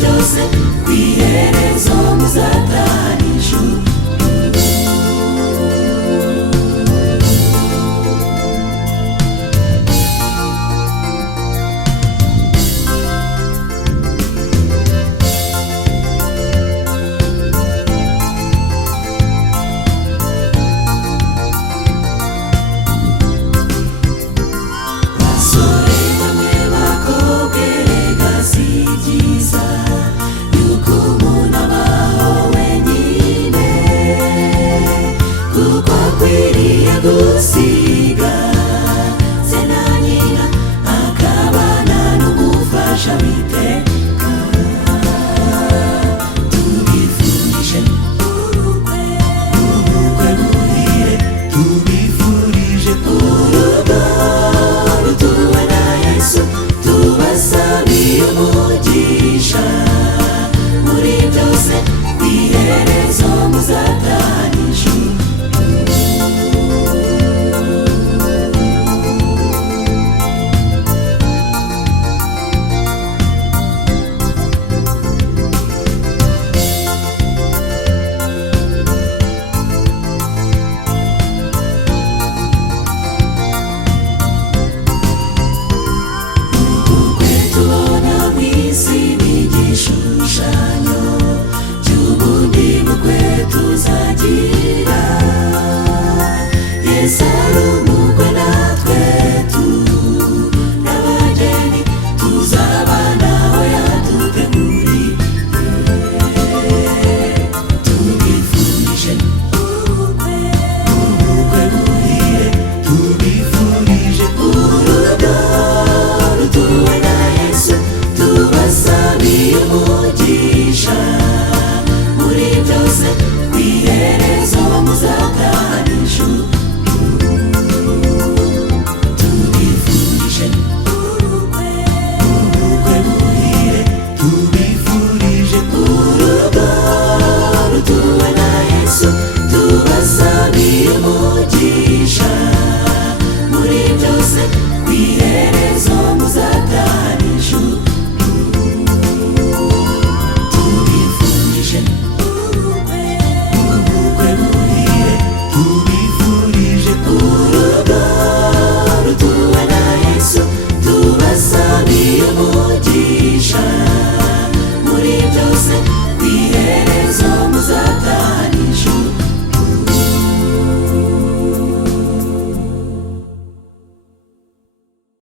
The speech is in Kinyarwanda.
byose ku iherezo muzataha ijuru. Gusiga se na nyina akabana n'umufasha w'iteka, tubifurije ubukwe buhire, tubifurije urugo rutuwe na Yesu, tubasabiye umugisha muri byose ku iherezo muzataha ijuru. Yesu ari umukwe natwe n'abageni tuzabana aho yaduteguriye, tubifurije ubukwe buhire, tubifurije urugo rutuwe na Yesu, tubasabiye umugisha muri byose ku iherezo muzataha ijuru. Umugisha